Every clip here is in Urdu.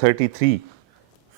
33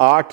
8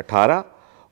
18,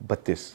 32,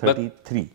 33।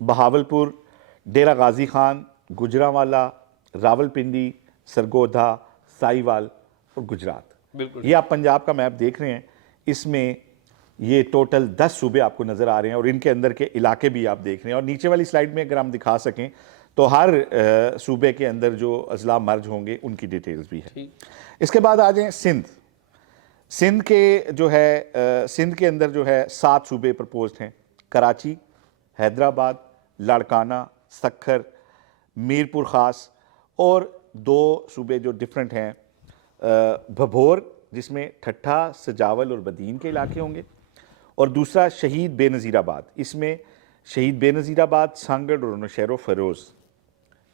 بہاولپور، ڈیرہ غازی خان، گجرانوالا، راولپنڈی، سرگودھا، سائیوال اور گجرات۔ بالکل یہ آپ پنجاب کا میپ دیکھ رہے ہیں، اس میں یہ ٹوٹل 10 صوبے آپ کو نظر آ رہے ہیں اور ان کے اندر کے علاقے بھی آپ دیکھ رہے ہیں، اور نیچے والی سلائیڈ میں اگر ہم دکھا سکیں تو ہر صوبے کے اندر جو اضلاع مرج ہوں گے ان کی ڈیٹیلز بھی ہے۔ اس کے بعد آ جائیں سندھ۔ سندھ کے اندر جو ہے 7 صوبے پرپوزڈ ہیں: کراچی، حیدرآباد، لاڑکانہ، سکھر، میرپور خاص، اور 2 صوبے جو ڈیفرنٹ ہیں، بھبھور جس میں ٹھٹھا، سجاول اور بدین کے علاقے ہوں گے، اور دوسرا شہید بے نظیر آباد، اس میں شہید بے نظیر آباد، سانگڑ اور نوشہر و فیروز۔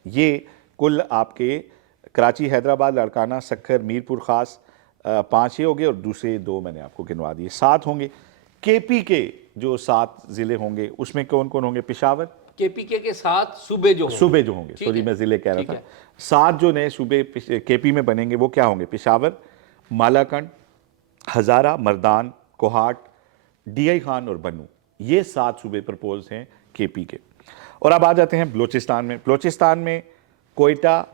یہ کل آپ کے کراچی، حیدرآباد، لاڑکانہ، سکھر، میرپور خاص 5 ہو گئے، اور دوسرے 2 میں نے آپ کو گنوا دیے، 7 ہوں گے۔ کے پی کے جو 7 ضلع ہوں گے اس میں کون کون ہوں گے؟ پشاور، کے پی کے 7 صوبے جو ہوں گے، سوری میں ضلع کہہ رہا تھا۔ 7 جو نئے صوبے کے پی میں بنیں گے وہ کیا ہوں گے؟ پشاور، مالاکنڈ، ہزارہ، مردان، کوہاٹ، ڈی آئی خان اور بنو۔ یہ 7 صوبے پرپوز ہیں کے پی کے۔ اور اب آ جاتے ہیں بلوچستان میں۔ بلوچستان میں کوئٹہ،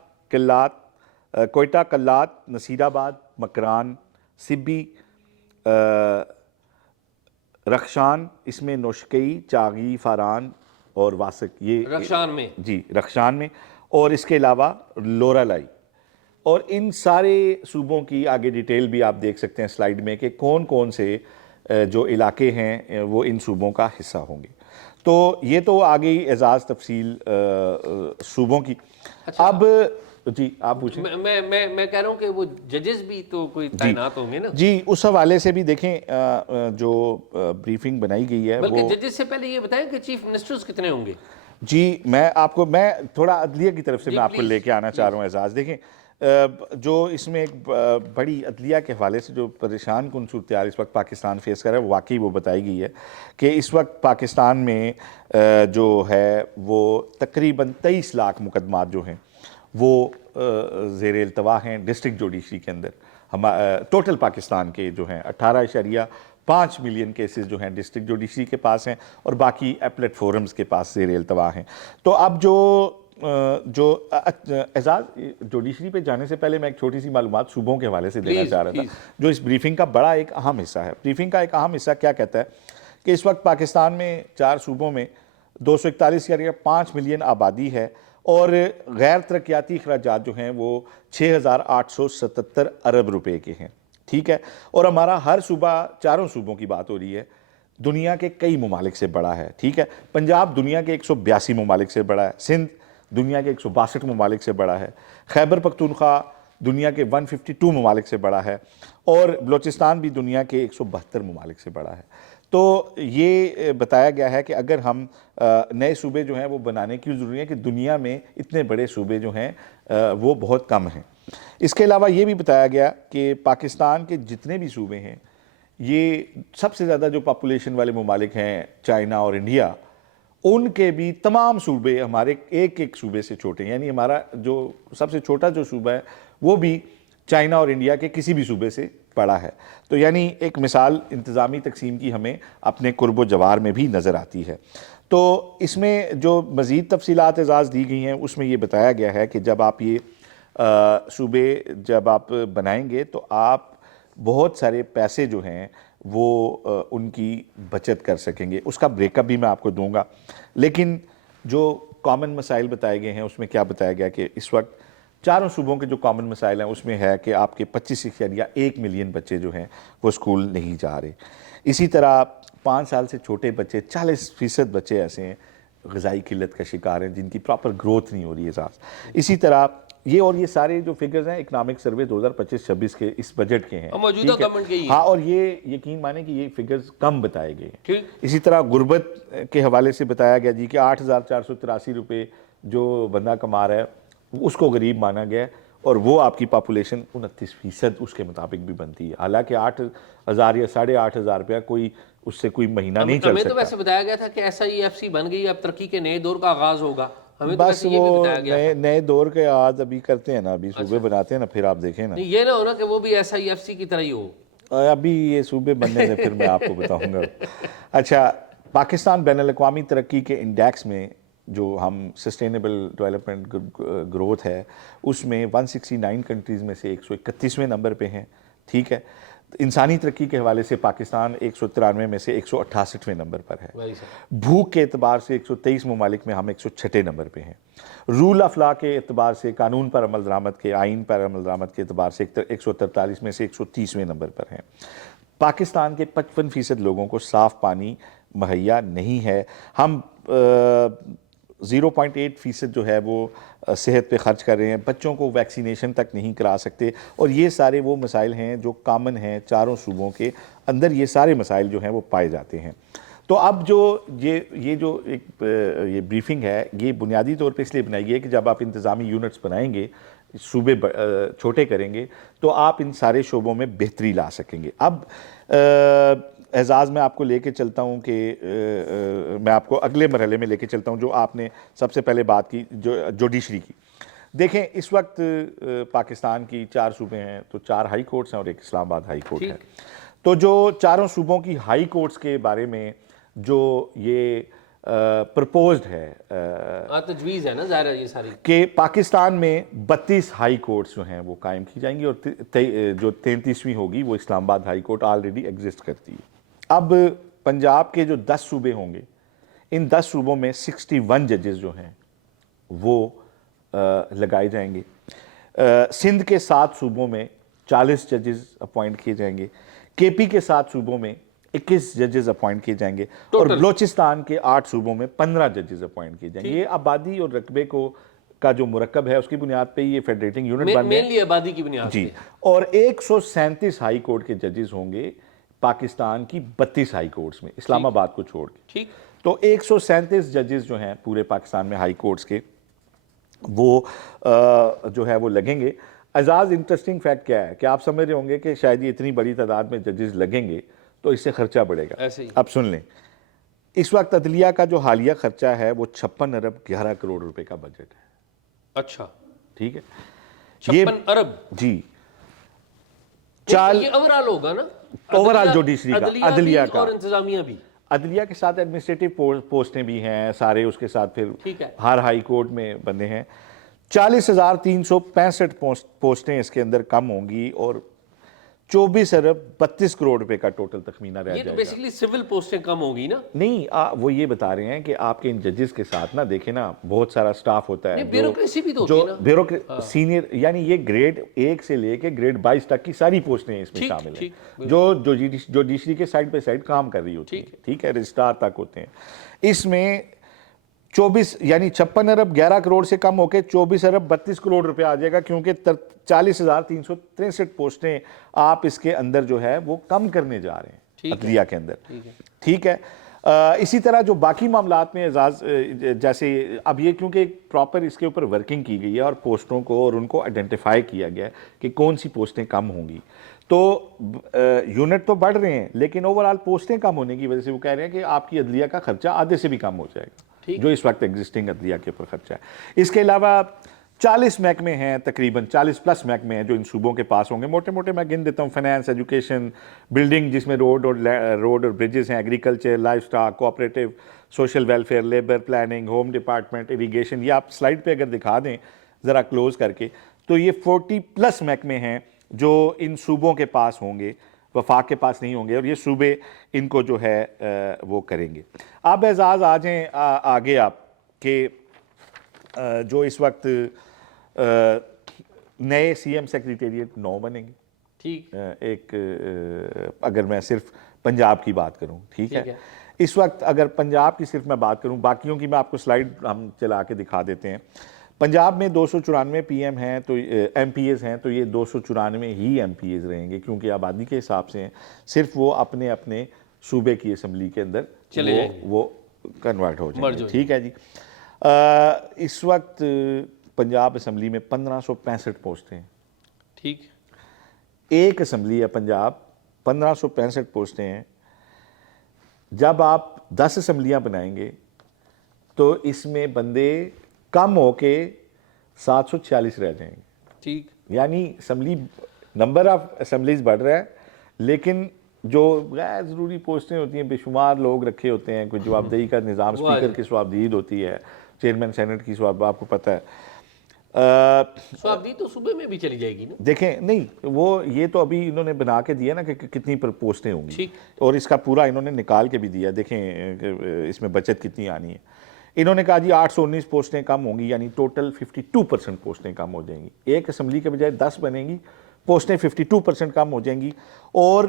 کلات، نصیر آباد، مکران، سبی، رخشان، اس میں نوشکئی، چاغی، فاران اور واسک، یہ رخشان میں، جی رخشان میں، اور اس کے علاوہ لورا لائی۔ اور ان سارے صوبوں کی آگے ڈیٹیل بھی آپ دیکھ سکتے ہیں سلائیڈ میں کہ کون کون سے جو علاقے ہیں وہ ان صوبوں کا حصہ ہوں گے۔ تو یہ تو آ گئی اعزاز تفصیل صوبوں کی۔ اب جی آپ پوچھیں۔ میں کہہ رہا ہوں کہ وہ ججز بھی تو کوئی تعینات ہوں گے نا؟ جی اس حوالے سے بھی دیکھیں جو بریفنگ بنائی گئی ہے، بلکہ ججز سے پہلے یہ بتائیں کہ چیف منسٹرز کتنے ہوں گے؟ جی میں تھوڑا عدلیہ کی طرف سے میں آپ کو لے کے آنا چاہ رہا ہوں اعزاز۔ دیکھیں جو اس میں ایک بڑی عدلیہ کے حوالے سے جو پریشان کن صورتحال اس وقت پاکستان فیس کر رہا ہے، واقعی وہ بتائی گئی ہے کہ اس وقت پاکستان میں جو ہے وہ تقریباً 23 لاکھ مقدمات جو ہیں وہ زیر التوا ہیں ڈسٹرکٹ جوڈیشری کے اندر۔ ٹوٹل پاکستان کے جو ہیں 18.5 ملین کیسز جو ہیں ڈسٹرکٹ جوڈیشری کے پاس ہیں، اور باقی ایپلیٹ فورمز کے پاس زیر التوا ہیں۔ تو اب جو اعزاز جوڈیشری پہ جانے سے پہلے میں ایک چھوٹی سی معلومات صوبوں کے حوالے سے دینا چاہ رہا تھا جو اس بریفنگ کا بڑا ایک اہم حصہ ہے۔ بریفنگ کا ایک اہم حصہ کیا کہتا ہے کہ اس وقت پاکستان میں 4 صوبوں میں 241.5 ملین آبادی ہے، اور غیر ترقیاتی اخراجات جو ہیں وہ 6,877 ارب روپے کے ہیں، ٹھیک ہے۔ اور ہمارا ہر صوبہ، 4 صوبوں کی بات ہو رہی ہے، دنیا کے کئی ممالک سے بڑا ہے، ٹھیک ہے۔ پنجاب دنیا کے 182 ممالک سے بڑا ہے، سندھ دنیا کے 162 ممالک سے بڑا ہے، خیبر پختونخوا دنیا کے 152 ممالک سے بڑا ہے، اور بلوچستان بھی دنیا کے 172 ممالک سے بڑا ہے۔ تو یہ بتایا گیا ہے کہ اگر ہم نئے صوبے جو ہیں وہ بنانے کی ضروری ہے کہ دنیا میں اتنے بڑے صوبے جو ہیں وہ بہت کم ہیں۔ اس کے علاوہ یہ بھی بتایا گیا کہ پاکستان کے جتنے بھی صوبے ہیں، یہ سب سے زیادہ جو پاپولیشن والے ممالک ہیں چائنا اور انڈیا، ان کے بھی تمام صوبے ہمارے ایک صوبے سے چھوٹے ہیں، یعنی ہمارا جو سب سے چھوٹا جو صوبہ ہے وہ بھی چائنا اور انڈیا کے کسی بھی صوبے سے بڑا ہے۔ تو یعنی ایک مثال انتظامی تقسیم کی ہمیں اپنے قرب و جوار میں بھی نظر آتی ہے۔ تو اس میں جو مزید تفصیلات اعزاز دی گئی ہیں اس میں یہ بتایا گیا ہے کہ جب آپ یہ صوبے جب آپ بنائیں گے تو آپ بہت سارے پیسے جو ہیں وہ ان کی بچت کر سکیں گے۔ اس کا بریک اپ بھی میں آپ کو دوں گا، لیکن جو کامن مسائل بتائے گئے ہیں اس میں کیا بتایا گیا کہ اس وقت 4 صوبوں کے جو کامن مسائل ہیں اس میں ہے کہ آپ کے 25.1 ملین بچے جو ہیں وہ اسکول نہیں جا رہے۔ اسی طرح 5 سال سے چھوٹے بچے، 40% بچے ایسے ہیں غذائی قلت کا شکار ہیں جن کی پراپر گروتھ نہیں ہو رہی ہے اعزاز۔ اسی طرح یہ سارے جو فگرز ہیں اکنامک سروے 2025-26 کے اس بجٹ کے ہیں، موجودہ گورنمنٹ کے ہی ہیں۔ ہاں، اور یہ یقین مانیں کہ یہ فگرز کم بتائے گئے ہیں۔ اسی طرح غربت کے حوالے سے بتایا گیا جی کہ 8,483 روپے جو بندہ کما رہا ہے اس کو غریب مانا گیا ہے، اور وہ آپ کی پاپولیشن 29% اس کے مطابق بھی بنتی ہے، حالانکہ 8,000 یا 8,500 روپیہ کوئی اس سے کوئی مہینہ نہیں چل سکتا۔ ہمیں تو ویسے بتایا گیا تھا کہ SIEFC بن گئی، اب ترقی کے نئے دور کا آغاز ہوگا، ہمیں تو بس یہ بھی وہ بتایا گیا نئے دور کے آغاز ابھی کرتے ہیں نا، ابھی صوبے بناتے ہیں نا، پھر آپ دیکھیں نا۔ نہیں یہ نہ ہونا کہ وہ بھی SIFC کی طرح ہی ہو۔ ابھی یہ صوبے بننے سے پھر میں آپ کو بتاؤں گا۔ اچھا، پاکستان بین الاقوامی ترقی کے انڈیکس میں جو ہم سسٹینیبل ڈیولپمنٹ گروتھ ہے اس میں 169 کنٹریز میں سے 131ویں نمبر پہ ہیں، ٹھیک ہے. انسانی ترقی کے حوالے سے پاکستان 193 میں سے 168ویں نمبر پر ہے. بھوک کے اعتبار سے 123 ممالک میں ہم 106 نمبر پہ ہیں. رول آف لا کے اعتبار سے، قانون پر عمل درآمد کے، آئین پر عمل درآمد کے اعتبار سے 143 میں سے 130ویں نمبر پر ہیں. پاکستان کے 55% لوگوں کو صاف پانی مہیا نہیں ہے. ہم 0.8% جو ہے وہ صحت پہ خرچ کر رہے ہیں، بچوں کو ویکسینیشن تک نہیں کرا سکتے، اور یہ سارے وہ مسائل ہیں جو کامن ہیں چاروں صوبوں کے اندر. یہ سارے مسائل جو ہیں وہ پائے جاتے ہیں. تو اب جو یہ جو ایک یہ بریفنگ ہے، یہ بنیادی طور پہ اس لیے بنائی گئی ہے کہ جب آپ انتظامی یونٹس بنائیں گے، صوبے چھوٹے کریں گے، تو آپ ان سارے شعبوں میں بہتری لا سکیں گے. اب اعزاز میں آپ کو لے کے چلتا ہوں کہ میں آپ کو اگلے مرحلے میں لے کے چلتا ہوں جو آپ نے سب سے پہلے بات کی، جو جوڈیشری کی. دیکھیں اس وقت پاکستان کی 4 صوبے ہیں، تو 4 ہائی کورٹس ہیں اور ایک اسلام آباد ہائی کورٹ ہے. تو جو چاروں صوبوں کی ہائی کورٹس کے بارے میں جو یہ پرپوزڈ ہے، تجویز ہے نا ظاہر ہے یہ ساری، کہ پاکستان میں 32 ہائی کورٹس جو ہیں وہ قائم کی جائیں گی، اور جو 33ویں ہوگی وہ اسلام آباد ہائی کورٹ آلریڈی ایگزسٹ کرتی ہے. اب پنجاب کے جو 10 صوبے ہوں گے، ان 10 صوبوں میں 61 ججز جو ہیں وہ لگائے جائیں گے. سندھ کے 7 صوبوں میں 40 ججز اپوائنٹ کیے جائیں گے. کے پی کے 7 صوبوں میں 21 ججز اپوائنٹ کیے جائیں گے، اور بلوچستان کے 8 صوبوں میں 15 ججز اپوائنٹ کیے جائیں گے. یہ آبادی اور رقبے کا جو مرکب ہے اس کی بنیاد پہ یہ فیڈریٹنگ یونٹ بن رہے ہیں، مینلی آبادی کی بنیاد جی. اور 137 ہائی کورٹ کے ججز ہوں گے پاکستان کی 32 ہائی کورٹس میں، اسلام آباد کو چھوڑ کے. تو 137 ججز جو ہیں پورے پاکستان میں ہائی کورٹس کے، وہ جو ہے وہ لگیں گے. اعزاز انٹرسٹنگ فیکٹ کیا ہے کہ آپ سمجھ رہے ہوں گے کہ شاید یہ اتنی بڑی تعداد میں ججز لگیں گے تو اس سے خرچہ بڑھے گا. اب سن لیں، اس وقت عدلیہ کا جو حالیہ خرچہ ہے وہ 56 ارب 11 کروڑ روپے کا بجٹ ہے. اچھا ٹھیک ہے، 56 ارب جی. یہ اوورال ہوگا نا، اوورال جوڈیشری کا، عدلیہ کا، اور انتظامیہ بھی. عدلیہ کے ساتھ ایڈمنسٹریٹو پوسٹیں بھی ہیں سارے، اس کے ساتھ پھر ہر ہائی کورٹ میں بندے ہیں. 40,365 پوسٹیں اس کے اندر کم ہوں گی، اور 24 ارب 32 کروڑ روپے کا ٹوٹل تخمینہ رہ جائے گا. یہ تو بیسیکلی سول پوسٹیں کم ہوگی نا؟ نہیں، وہ یہ بتا رہے ہیں کہ آپ کے ان ججز کے ساتھ نا دیکھیں نا بہت سارا سٹاف ہوتا ہے، بیوروکریسی بھی تو ہوتی ہے نا، سینئر، یعنی یہ گریڈ 1 سے لے کے گریڈ 22 تک کی ساری پوسٹیں اس میں شامل ہیں جو جوڈیشری کے سائڈ پہ سائڈ کام کر رہی ہوتی ہیں. ٹھیک ہے، رجسٹرار تک ہوتے ہیں. اس میں 24 یعنی 56 ارب 11 کروڑ سے کم ہو کے 24 ارب 32 کروڑ روپے آ جائے گا، کیونکہ 40,363 پوسٹیں آپ اس کے اندر جو ہے وہ کم کرنے جا رہے ہیں عدلیہ کے اندر. ٹھیک ہے. اسی طرح جو باقی معاملات میں اعزاز، جیسے اب یہ کیونکہ ایک پراپر اس کے اوپر ورکنگ کی گئی ہے اور پوسٹوں کو اور ان کو آئیڈینٹیفائی کیا گیا ہے کہ کون سی پوسٹیں کم ہوں گی، تو یونٹ تو بڑھ رہے ہیں لیکن اوورال پوسٹیں کم ہونے کی وجہ سے وہ کہہ رہے ہیں کہ آپ کی عدلیہ کا خرچہ آدھے سے بھی کم ہو جائے گا جو اس وقت ایگزسٹنگ عدلیہ کے اوپر خرچہ ہے. اس کے علاوہ 40 محکمے ہیں، تقریباً 40 پلس محکمے ہیں جو ان صوبوں کے پاس ہوں گے. موٹے موٹے میں گن دیتا ہوں: فائنانس، ایجوکیشن، بلڈنگ جس میں روڈ اور برجز ہیں، agriculture, life stock, cooperative, social welfare, labour, planning, home department, irrigation. یہ آپ سلائڈ پہ اگر دکھا دیں ذرا کلوز کر کے، تو یہ 40 پلس محکمے ہیں جو ان صوبوں کے پاس ہوں گے، وفاق کے پاس نہیں ہوں گے، اور یہ صوبے ان کو جو ہے وہ کریں گے. اب اعزاز آ جائیں آگے آپ کہ جو اس وقت نئے سی ایم سیکریٹریٹ 9 بنیں گے. ٹھیک، ایک اگر میں صرف پنجاب کی بات کروں، ٹھیک ہے، اس وقت اگر پنجاب کی صرف میں بات کروں، باقیوں کی میں آپ کو سلائیڈ ہم چلا کے دکھا دیتے ہیں. پنجاب میں 294 پی ایم ہیں، تو ایم پی ایز ہیں، تو یہ 294 ہی ایم پی ایز رہیں گے کیونکہ آبادی کے حساب سے ہیں. صرف وہ اپنے اپنے صوبے کی اسمبلی کے اندر وہ کنورٹ ہو جائیں گے. ٹھیک ہے جی. اس وقت پنجاب اسمبلی میں 1565 پوسٹیں ہیں. ٹھیک، ایک اسمبلی ہے پنجاب، 1565 پوسٹیں ہیں. جب آپ 10 اسمبلیاں بنائیں گے تو اس میں بندے کم ہو کے 746 رہ جائیں گے. ٹھیک، یعنی اسمبلی نمبر آف اسمبلیز بڑھ رہا ہے لیکن جو غیر ضروری پوسٹیں ہوتی ہیں، بے شمار لوگ رکھے ہوتے ہیں، کوئی جواب دہی کا نظام، اسپیکر کی جوابدہی ہوتی ہے، چیئرمین سینٹ کی جواب، آپ کو پتہ ہے۔ جوابدہی تو صوبے میں بھی چلی جائے گی نا؟ دیکھیں نہیں، وہ یہ تو ابھی انہوں نے بنا کے دیا نا کہ کتنی پوسٹیں ہوں گی، ٹھیک، اور اس کا پورا انہوں نے نکال کے بھی دیا، دیکھیں اس میں بچت کتنی آنی ہے۔ انہوں نے کہا جی 819 پوسٹیں کم ہوں گی، یعنی ٹوٹل 52% پوسٹیں کم ہو جائیں گی، ایک اسمبلی کے بجائے 10 بنیں گی، پوسٹیں 52% کم ہو جائیں گی، اور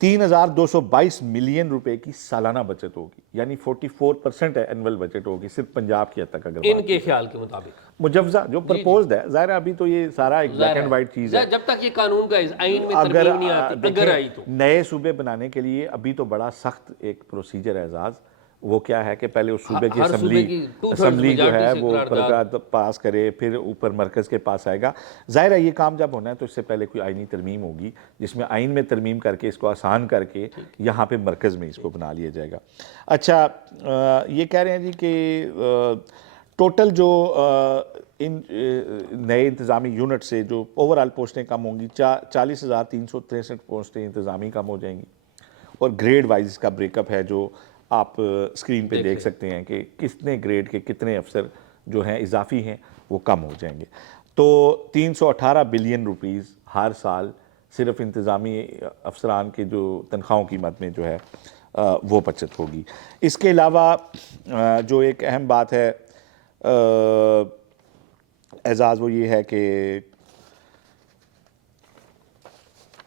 3222 ملین روپے کی سالانہ بچت ہوگی، یعنی 44% اینول بجٹ ہوگی صرف پنجاب کی حد تک اگر ان کے خیال کے مطابق مجوزہ جو پرپوزڈ ہے، ظاہر ہے ابھی تو یہ سارا ایک بلیک اینڈ وائٹ چیز ہے، جب تک یہ قانون کا آئین میں اگر ترمیم نہیں آتی، اگر آئی تو نئے صوبے بنانے کے لیے ابھی تو بڑا سخت ایک پروسیجر ہے اعزاز، وہ کیا ہے کہ پہلے اس صوبے کی ہر صوبے کی اسمبلی جو ہے سے وہ قرارداد پاس کرے، پھر اوپر مرکز کے پاس آئے گا۔ ظاہر ہے یہ کام جب ہونا ہے تو اس سے پہلے کوئی آئینی ترمیم ہوگی، جس میں آئین میں ترمیم کر کے اس کو آسان کر کے یہاں پہ مرکز میں اس کو بنا لیا جائے گا۔ اچھا، یہ کہہ رہے ہیں جی کہ ٹوٹل جو ان نئے انتظامی یونٹ سے جو اوورال پوسٹیں کم ہوں گی، 40,363 پوسٹیں انتظامی کم ہو جائیں گی، اور گریڈ وائز اس کا بریک اپ ہے جو آپ اسکرین پہ دیکھ سکتے ہیں کہ کتنے گریڈ کے کتنے افسر جو ہیں اضافی ہیں وہ کم ہو جائیں گے۔ تو 318 بلین روپیز ہر سال صرف انتظامی افسران کے جو تنخواہوں کی مد میں جو ہے وہ بچت ہوگی۔ اس کے علاوہ جو ایک اہم بات ہے اعزاز، وہ یہ ہے کہ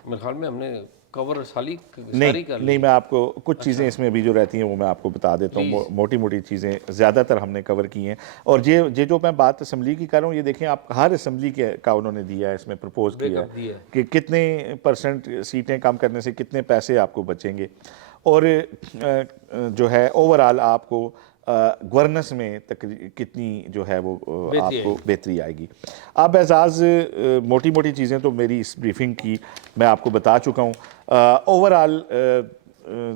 میرے خیال میں ہم نے کور ساری کر نہیں، میں آپ کو کچھ چیزیں اس میں بھی جو رہتی ہیں وہ میں آپ کو بتا دیتا ہوں، موٹی موٹی چیزیں زیادہ تر ہم نے کور کی ہیں، اور یہ جو میں بات اسمبلی کی کر رہا ہوں، یہ دیکھیں آپ ہر اسمبلی کا انہوں نے دیا ہے، اس میں پرپوز کیا ہے کہ کتنے پرسنٹ سیٹیں کم کرنے سے کتنے پیسے آپ کو بچیں گے، اور جو ہے اوورآل آپ کو گورننس میں کتنی جو ہے وہ آپ کو بہتری آئے گی۔ اب اعزاز موٹی موٹی چیزیں تو میری اس بریفنگ کی میں آپ کو بتا چکا ہوں۔ اوورآل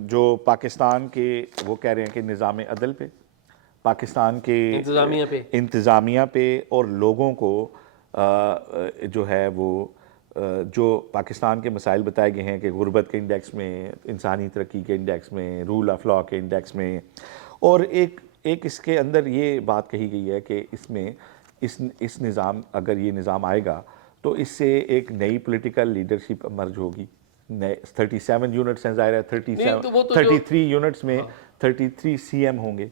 جو پاکستان کے وہ کہہ رہے ہیں کہ نظام عدل پہ، پاکستان کے انتظامیہ پہ اور لوگوں کو جو ہے وہ جو پاکستان کے مسائل بتائے گئے ہیں کہ غربت کے انڈیکس میں، انسانی ترقی کے انڈیکس میں، رول آف لاء کے انڈیکس میں، اور ایک اس کے اندر یہ بات کہی گئی ہے کہ اس میں اس نظام، اگر یہ نظام آئے گا تو اس سے ایک نئی پولیٹیکل لیڈرشپ امرج ہوگی۔ 37 یونٹس ہیں، ظاہر ہے 33 یونٹس میں 33 سی ایم ہوں گے،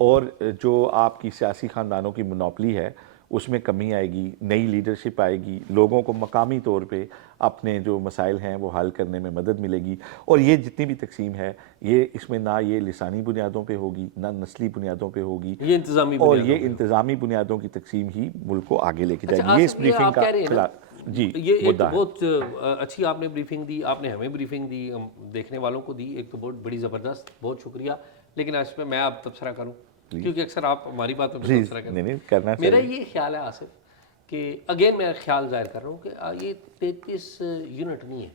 اور جو آپ کی سیاسی خاندانوں کی منوپلی ہے اس میں کمی آئے گی، نئی لیڈرشپ آئے گی، لوگوں کو مقامی طور پہ اپنے جو مسائل ہیں وہ حل کرنے میں مدد ملے گی، اور یہ جتنی بھی تقسیم ہے یہ اس میں نہ یہ لسانی بنیادوں پہ ہوگی نہ نسلی بنیادوں پہ ہوگی، اور یہ انتظامی بنیادوں کی تقسیم ہی ملک کو آگے لے کے جائے گی۔ یہ اس بریفنگ کا جی یہ بہت اچھی آپ نے بریفنگ دی، آپ نے ہمیں بریفنگ دی، دیکھنے والوں کو دی، ایک تو بہت بڑی زبردست، بہت شکریہ۔ لیکن آج پہ میں آپ تبصرہ کروں کیونکہ اکثر آپ ہماری باتوں پہ تبصرہ کرتے ہیں۔ میرا یہ خیال ہے آصف کہ اگین میں خیال ظاہر کر رہا ہوں کہ یہ 33 یونٹ نہیں ہے،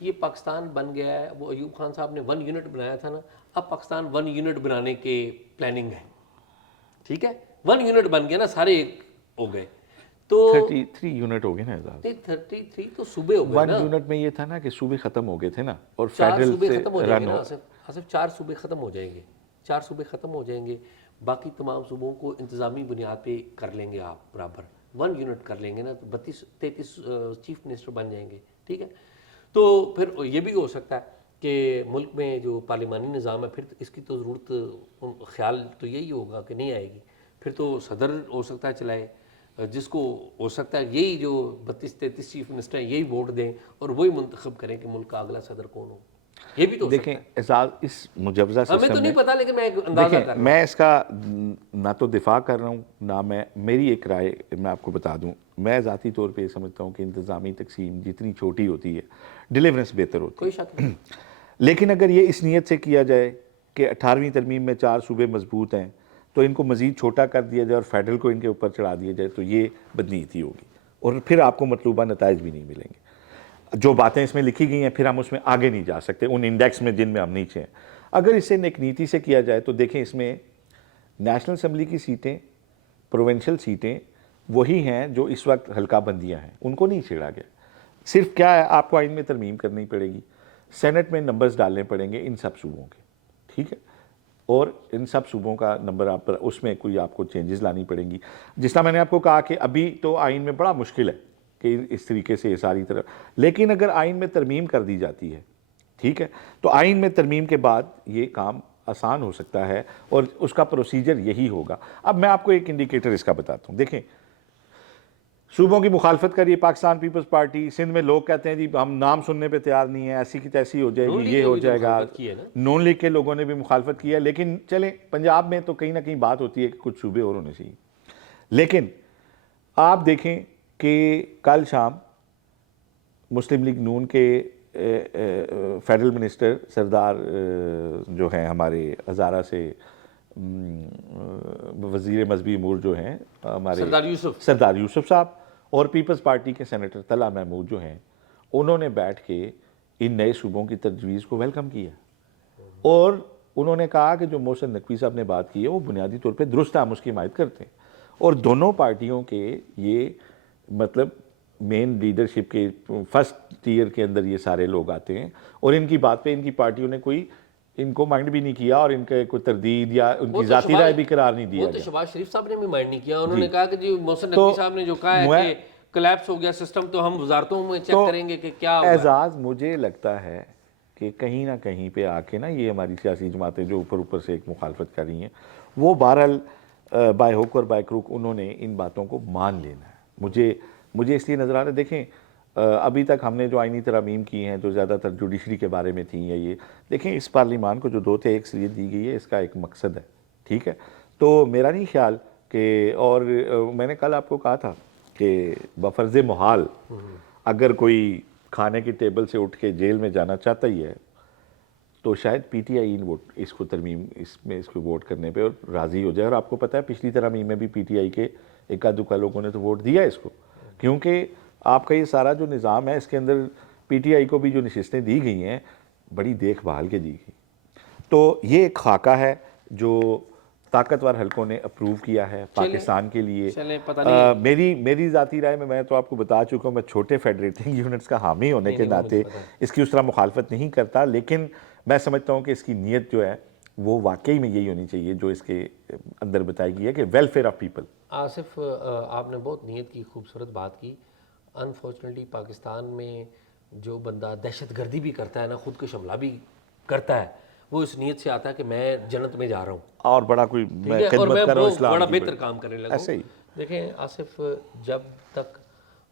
یہ پاکستان بن گیا ہے، وہ ایوب خان صاحب نے 1 یونٹ بنایا تھا نا، اب پاکستان 1 یونٹ بنانے کے پلاننگ ہے، ٹھیک ہے، 1 یونٹ بن گیا نا، سارے ایک ہو گئے، تو 33 یونٹ ہو گئے نا اعزاز، 33 تو صوبے ہو گئے نا۔ 1 یونٹ میں یہ تھا نا کہ صوبے ختم ہو گئے تھے نا، اور 4 فیڈرل صوبے سے ختم ہو جائیں گے رن نا آصف، 4 صوبے ختم ہو جائیں گے، 4 صوبے ختم ہو جائیں گے، باقی تمام صوبوں کو انتظامی بنیاد پہ کر لیں گے آپ برابر، 1 یونٹ کر لیں گے نا تو 33 چیف منسٹر بن جائیں گے، ٹھیک ہے۔ تو پھر یہ بھی ہو سکتا ہے کہ ملک میں جو پارلیمانی نظام ہے پھر اس کی تو ضرورت، خیال تو یہی ہوگا کہ نہیں آئے گی، پھر تو صدر ہو سکتا ہے چلائے، جس کو ہو سکتا ہے یہی جو 32-33 چیف منسٹر ہیں یہی ووٹ دیں اور وہی منتخب کریں کہ ملک کا اگلا صدر کون ہو، یہ بھی تو دیکھیں اعزاز اس مجوزہ سسٹم میں، ہمیں تو نہیں پتا لیکن میں ایک اندازہ کر رہا ہوں، میں اس کا نہ تو دفاع کر رہا ہوں نہ میری ایک رائے میں آپ کو بتا دوں، میں ذاتی طور پہ سمجھتا ہوں کہ انتظامی تقسیم جتنی چھوٹی ہوتی ہے ڈیلیورنس بہتر ہوتی ہے، کوئی شک نہیں۔ لیکن اگر یہ اس نیت سے کیا جائے کہ 18ویں ترمیم میں 4 صوبے مضبوط ہیں تو ان کو مزید چھوٹا کر دیا جائے اور فیڈرل کو ان کے اوپر چڑھا دیا جائے تو یہ بدنیتی ہوگی، اور پھر آپ کو مطلوبہ نتائج بھی نہیں ملیں گے۔ جو باتیں اس میں لکھی گئی ہیں پھر ہم اس میں آگے نہیں جا سکتے ان انڈیکس میں جن میں ہم نیچے ہیں۔ اگر اسے نیک نیتی سے کیا جائے تو دیکھیں اس میں نیشنل اسمبلی کی سیٹیں، پروونشل سیٹیں وہی ہیں جو اس وقت حلقہ بندیاں ہیں، ان کو نہیں چھیڑا گیا، صرف کیا ہے آپ کو آئین میں ترمیم کرنی پڑے گی، سینٹ میں نمبرز ڈالنے پڑیں گے ان سب صوبوں کے، ٹھیک ہے، اور ان سب صوبوں کا نمبر آپ پر اس میں کوئی آپ کو چینجز لانی پڑیں گی. جس طرح میں نے آپ کو کہا کہ ابھی تو آئین میں بڑا مشکل ہے کہ اس طریقے سے یہ ساری طرح، لیکن اگر آئین میں ترمیم کر دی جاتی ہے، ٹھیک ہے، تو آئین میں ترمیم کے بعد یہ کام آسان ہو سکتا ہے اور اس کا پروسیجر یہی ہوگا. اب میں آپ کو ایک انڈیکیٹر اس کا بتاتا ہوں. دیکھیں، صوبوں کی مخالفت کر رہی ہے پاکستان پیپلز پارٹی. سندھ میں لوگ کہتے ہیں جی ہم نام سننے پہ تیار نہیں ہیں، ایسی کی تیسی ہو جائے گی، یہ ہو جائے گا. نون لیگ کے لوگوں نے بھی مخالفت کی ہے. لیکن چلیں، پنجاب میں تو کہیں نہ کہیں بات ہوتی ہے کہ کچھ صوبے اور ہونے چاہیے. لیکن آپ دیکھیں کہ کل شام مسلم لیگ نون کے فیڈرل منسٹر سردار جو ہیں ہمارے ہزارہ سے وزیر مذہبی امور جو ہیں ہمارے سردار یوسف صاحب اور پیپلز پارٹی کے سینیٹر طلحہ محمود جو ہیں، انہوں نے بیٹھ کے ان نئے صوبوں کی تجویز کو ویلکم کیا اور انہوں نے کہا کہ جو محسن نقوی صاحب نے بات کی ہے وہ بنیادی طور پہ درست ہے، ہم اس کی حمایت کرتے ہیں. اور دونوں پارٹیوں کے یہ مطلب مین لیڈرشپ کے فرسٹ ٹیئر کے اندر یہ سارے لوگ آتے ہیں اور ان کی بات پہ ان کی پارٹیوں نے کوئی ان کو مائنڈ بھی نہیں کیا اور ان کے کوئی تردید یا ان کی ذاتی رائے بھی قرار نہیں دیا. وہ تو شہباز شریف صاحب نے بھی مائنڈ نہیں کیا. انہوں نے کہا کہ جی محسن نقوی صاحب نے جو کہا ہے کہ کلیپس ہو گیا سسٹم، تو ہم وزارتوں میں چیک کریں گے کہ کیا ہوا. اعزاز، مجھے لگتا ہے کہ کہیں نہ کہیں پہ آ کے نا یہ ہماری سیاسی جماعتیں جو اوپر سے ایک مخالفت کر رہی ہیں، وہ بہرحال بائی ہوک اور بائی کروک انہوں نے ان باتوں کو مان لینا ہے. مجھے اس لیے نظر آ رہا ہے، دیکھیں ابھی تک ہم نے جو آئینی ترامیم کی ہیں جو زیادہ تر جوڈیشری کے بارے میں تھیں یا یہ، دیکھیں اس پارلیمان کو جو 2/3 اکثریت دی گئی ہے اس کا ایک مقصد ہے، ٹھیک ہے. تو میرا نہیں خیال کہ، اور میں نے کل آپ کو کہا تھا کہ بفرض محال اگر کوئی کھانے کی ٹیبل سے اٹھ کے جیل میں جانا چاہتا ہی ہے تو شاید پی ٹی آئی اس کو ترمیم اس کو ووٹ کرنے پہ اور راضی ہو جائے. اور آپ کو پتہ ہے پچھلی ترمیم میں بھی پی ٹی آئی کے ایکا دکا لوگوں نے تو ووٹ دیا اس کو، کیونکہ آپ کا یہ سارا جو نظام ہے اس کے اندر پی ٹی آئی کو بھی جو نشستیں دی گئی ہیں بڑی دیکھ بھال کے دی گئی. تو یہ ایک خاکہ ہے جو طاقتور حلقوں نے اپروو کیا ہے پاکستان کے لیے. میری ذاتی رائے میں تو آپ کو بتا چکا ہوں، میں چھوٹے فیڈریٹنگ یونٹس کا حامی ہونے کے ناطے اس کی اس طرح مخالفت نہیں کرتا، لیکن میں سمجھتا ہوں کہ اس کی نیت جو ہے وہ واقعی میں یہی ہونی چاہیے جو اس کے اندر بتائی گئی ہے کہ ویلفیئر آف پیپل. آصف، آپ نے بہت نیت کی خوبصورت بات کی. انفارچونیٹلی پاکستان میں جو بندہ دہشت گردی بھی کرتا ہے نا، خود کو حملہ بھی کرتا ہے، وہ اس نیت سے آتا ہے کہ میں جنت میں جا رہا ہوں اور بڑا کوئی خدمت کر رہا ہوں اسلام کی، بڑا بہتر کام کرنے لگا. ایسے ہی دیکھیں آصف، جب تک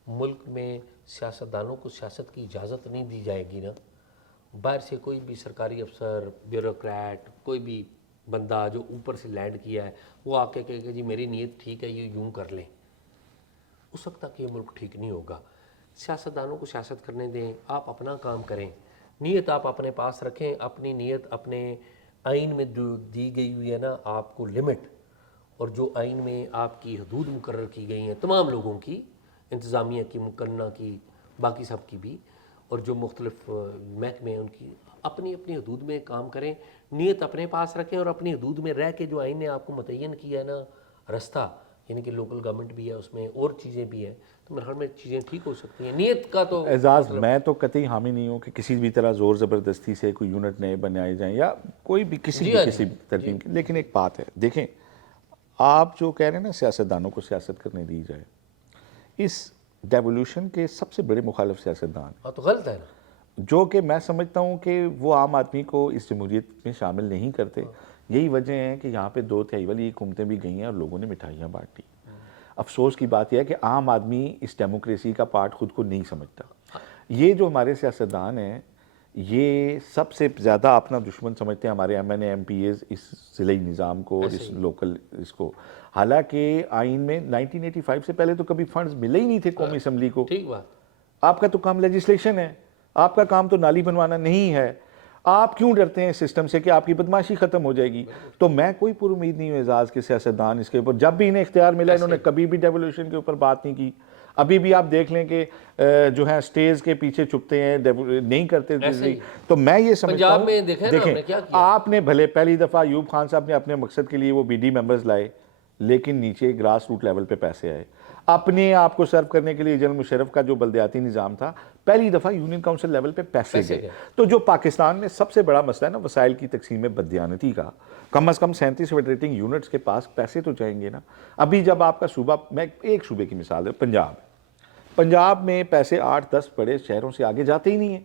ملک میں سیاستدانوں کو سیاست کی اجازت نہیں دی جائے گی نا، باہر سے کوئی بھی سرکاری افسر، بیوروکریٹ، کوئی بھی بندہ جو اوپر سے لینڈ کیا ہے وہ آ کے کہے کہ جی میری نیت ٹھیک ہے یہ یوں کر لیں، اس وقت تک یہ ملک ٹھیک نہیں ہوگا. سیاستدانوں کو سیاست کرنے دیں، آپ اپنا کام کریں، نیت آپ اپنے پاس رکھیں. اپنی نیت اپنے آئین میں جو دی گئی ہوئی ہے نا آپ کو لمٹ، اور جو آئین میں آپ کی حدود مقرر کی گئی ہیں تمام لوگوں کی، انتظامیہ کی، مقننہ کی، باقی سب کی بھی، اور جو مختلف محکمے ان کی اپنی اپنی حدود میں کام کریں. نیت اپنے پاس رکھیں اور اپنی حدود میں رہ کے جو آئین نے آپ کو متعین کیا ہے نا رستہ، یعنی کہ لوکل گورنمنٹ بھی ہے اس میں اور چیزیں بھی ہیں، تو میرے خیال میں چیزیں ٹھیک ہو سکتی ہیں. نیت کا تو اعزاز، میں تو قطعی حامی نہیں ہوں کہ کسی بھی طرح زور زبردستی سے کوئی یونٹ نئے بنائے جائیں یا کوئی بھی کسی بھی ترتیب کی. لیکن ایک بات ہے، دیکھیں آپ جو کہہ رہے ہیں نا سیاستدانوں کو سیاست کرنے دی جائے، اس ڈیولوشن کے سب سے بڑے مخالف سیاستدان تو غلط ہے نا، جو کہ میں سمجھتا ہوں کہ وہ عام آدمی کو اس جمہوریت میں شامل نہیں کرتے. یہی وجہ ہے کہ یہاں پہ 2/3 والی حکومتیں بھی گئی ہیں اور لوگوں نے مٹھائیاں بانٹی. افسوس کی بات یہ ہے کہ عام آدمی اس ڈیموکریسی کا پارٹ خود کو نہیں سمجھتا. یہ جو ہمارے سیاستدان ہیں یہ سب سے زیادہ اپنا دشمن سمجھتے ہیں ہمارے M N A M P As اس ضلعی نظام کو اور اس لوکل اس کو. حالانکہ آئین میں 1985 سے پہلے تو کبھی فنڈز ملے ہی نہیں تھے قومی اسمبلی کو. ٹھیک بات، آپ کا تو کام لیجسلیشن ہے، آپ کا کام تو نالی بنوانا نہیں ہے. آپ کیوں ڈرتے ہیں اس سسٹم سے کہ آپ کی بدماشی ختم ہو جائے گی؟ تو میں کوئی پر امید نہیں ہوں اعزاز کے سیاستدان اس کے اوپر، جب بھی انہیں اختیار ملا انہوں نے کبھی بھی ڈیولوشن کے اوپر بات نہیں کی. ابھی بھی آپ دیکھ لیں کہ جو ہے سٹیز کے پیچھے چھپتے ہیں، نہیں کرتے. تو میں یہ سمجھتا ہوں دیکھیں آپ نے بھلے پہلی دفعہ ایوب خان صاحب نے اپنے مقصد کے لیے وہ بی ڈی ممبرز لائے، لیکن نیچے گراس روٹ لیول پہ پیسے آئے. اپنے آپ کو سرو کرنے کے لیے جنرل مشرف کا جو بلدیاتی نظام تھا, پہلی دفعہ یونین کاؤنسل لیول پہ پیسے گئے. تو جو پاکستان میں سب سے بڑا مسئلہ ہے نا وسائل کی تقسیم میں بددیانتی کا, کم از کم 37 فیڈریٹنگ یونٹس کے پاس پیسے تو جائیں گے نا. ابھی جب آپ کا صوبہ, میں ایک صوبے کی مثال ہے, پنجاب میں پیسے 8-10 بڑے شہروں سے آگے جاتے ہی نہیں ہیں,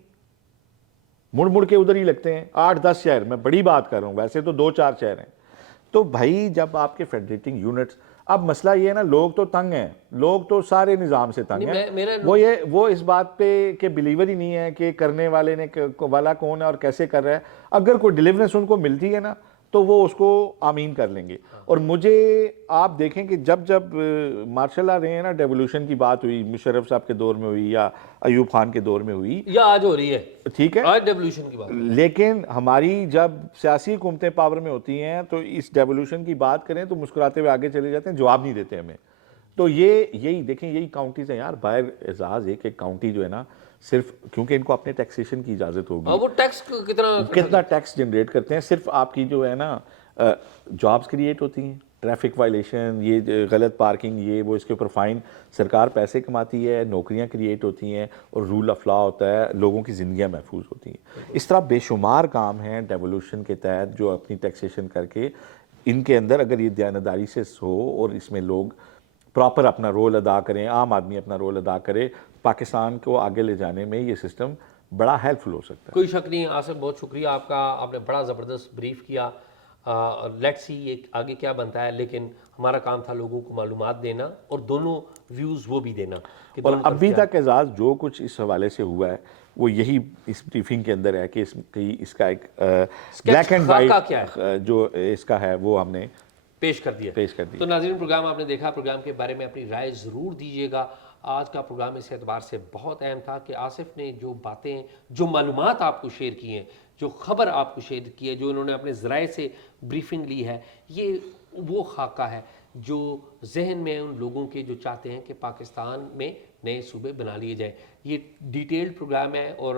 مڑ مڑ کے ادھر ہی لگتے ہیں. 8-10 شہر, میں بڑی بات کر رہا ہوں, ویسے تو 2-4 شہر ہیں. تو بھائی جب آپ کے فیڈریٹنگ یونٹس, اب مسئلہ یہ ہے نا, لوگ تو تنگ ہیں, لوگ تو سارے نظام سے تنگ ہیں. وہ اس بات پہ کہ بلیور ہی نہیں ہے کہ کرنے والے نے والا کون ہے اور کیسے کر رہا ہے. اگر کوئی ڈیلیورنس ان کو ملتی ہے نا تو وہ اس کو آمین کر لیں گے. اور مجھے آپ دیکھیں کہ جب ماشاء اللہ رہے ہیں نا, ڈیولوشن کی بات ہوئی مشرف صاحب کے دور میں ہوئی یا ایوب خان کے دور میں ہوئی یا آج ہو رہی ہے, ٹھیک ہے, آج ڈیولوشن کی بات, لیکن ہماری جب سیاسی حکومتیں پاور میں ہوتی ہیں تو اس ڈیولوشن کی بات کریں تو مسکراتے ہوئے آگے چلے جاتے ہیں, جواب نہیں دیتے ہمیں. تو یہی دیکھیں, یہی کاؤنٹیز ہیں یار. باہر اعزاز ایک کاؤنٹی جو ہے نا, صرف کیونکہ ان کو اپنے ٹیکسیشن کی اجازت ہوگی, وہ ٹیکس کتنا ٹیکس جنریٹ کرتے ہیں, صرف آپ کی جو ہے نا جابز کریٹ ہوتی ہیں, ٹریفک وائلیشن, یہ غلط پارکنگ, یہ وہ, اس کے اوپر فائن, سرکار پیسے کماتی ہے, نوکریاں کریٹ ہوتی ہیں اور رول آف لا ہوتا ہے, لوگوں کی زندگیاں محفوظ ہوتی ہیں. اس طرح بے شمار کام ہیں ڈیولوشن کے تحت جو اپنی ٹیکسیشن کر کے, ان کے اندر اگر یہ دیانتداری سے ہو اور اس میں لوگ پراپر اپنا رول ادا کریں, عام آدمی اپنا رول ادا کرے, پاکستان کو آگے لے جانے میں یہ سسٹم بڑا ہیلپ فل ہو سکتا ہے. کوئی شک نہیں. آصف بہت شکریہ آپ کا, آپ نے بڑا زبردست بریف کیا. لیٹس سی یہ آگے کیا بنتا ہے, لیکن ہمارا کام تھا لوگوں کو معلومات دینا اور دونوں ویوز وہ بھی دینا. اور ابھی تک اعزاز جو کچھ اس حوالے سے ہوا ہے وہ یہی اس بریفنگ کے اندر ہے کہ اس کا ایک بلیک اینڈ وائٹ جو اس کا ہے وہ ہم نے پیش کر دیا. تو ناظرین, پروگرام آپ نے دیکھا, پروگرام کے بارے میں اپنی رائے ضرور دیجیے گا. آج کا پروگرام اس اعتبار سے بہت اہم تھا کہ آصف نے جو باتیں, جو معلومات آپ کو شیئر کی ہیں, جو خبر آپ کو شیئر کی ہے, جو انہوں نے اپنے ذرائع سے بریفنگ لی ہے, یہ وہ خاکہ ہے جو ذہن میں ان لوگوں کے جو چاہتے ہیں کہ پاکستان میں نئے صوبے بنا لیے جائیں. یہ ڈیٹیلڈ پروگرام ہے اور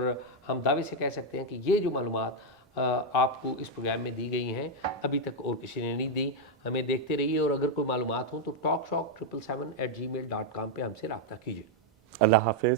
ہم دعوے سے کہہ سکتے ہیں کہ یہ جو معلومات آپ کو اس پروگرام میں دی گئی ہیں ابھی تک اور کسی نے نہیں دی. ہمیں دیکھتے رہیے, اور اگر کوئی معلومات ہوں تو talkshock777@gmail.com پہ ہم سے رابطہ کیجیے. اللہ حافظ.